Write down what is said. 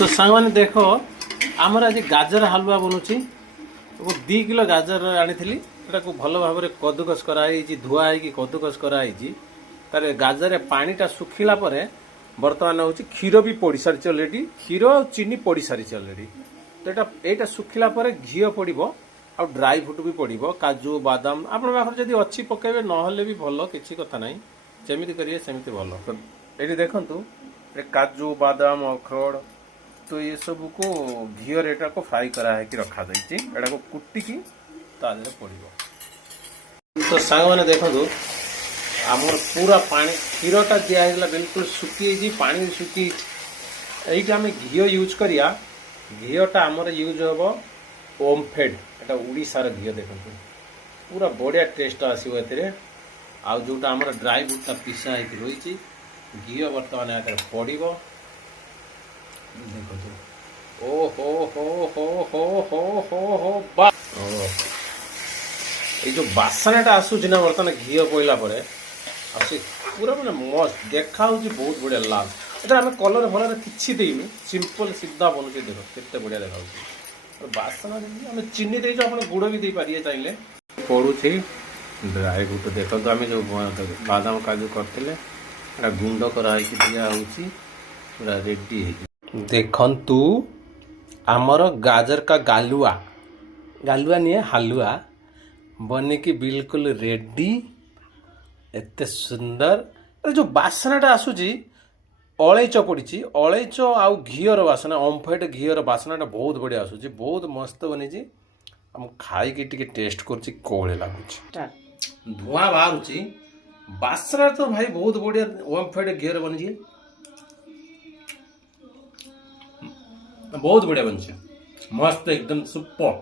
तो सांग मैंने देखो आमर आज गाजर हलवा बनुची 2 किलो गाजर आनी को भल भाव कदुकस कराई धुआ है कदुकस कराई तार गाजर पानीटा सुखिला बर्तमान हूँ क्षीर भी पड़ सारी अलरेडी क्षीर और चीनी पड़ सारी अलरेडी तो यहाँ सुखिला घी पड़ो आ ड्राई फ्रूट भी पड़ो काजू बादाम आपड़ी अच्छी पकेबे ना भी भल किसी कथा ना जमी करेंगे सेमती भल तो ये देखु काजू बादाम अखरोट तो ये सब को घी एटा को फ्राई करा है कि रखा जाइए एटा को कुटिकी तादे पड़ो तो सांग मैंने देखो आमर पूरा पानी क्षीरटा दिखाला बिल्कुल सुखी पानी सुखी ये आम घी यूज करिया घीटा आमर यूज हम ओमफेड एटा उड़ीसार घी देखो पूरा बढ़िया टेस्ट आसो आ जोटा आमर ड्राई फ्रूटा पिसा हो रही घी बर्तमान आगे पड़ो देखो ओ हो हो हो हो हो हो हो बा ये जो बासनाटा आसूची ना बर्तमान घी पड़ला आस पूरा मैंने मस्त देखा बहुत बढ़िया लाल ये आम कलर फलर किसी देनी सिंपल सीधा बनूचे देख केते बढ़िया देखा बासना आम चीनी देचु आप गुड़ भी दे पारे चाहिए पड़ुची ड्राई फ्रूट देखो आम जो बादाम काजू करते गुंड कराई दिया पूरा रेडी है देखंतु आमर गाजर का गालुआ गालुआ नहीं हालुआ बने की बिल्कुल रेडी एते सुंदर जो बासनाटा आसूची अलैच पड़ी अलैच आउ घीर बासना ओमफेड घीर बासनाटा बहुत बढ़िया आसूची बहुत मस्त बनी आम खाई टेस्ट कर कोले लगुच धुआं बाहर बासना तो भाई बहुत बढ़िया ओमफेड घीर बनी बहुत बढ़िया बन मस्त एकदम सुपर।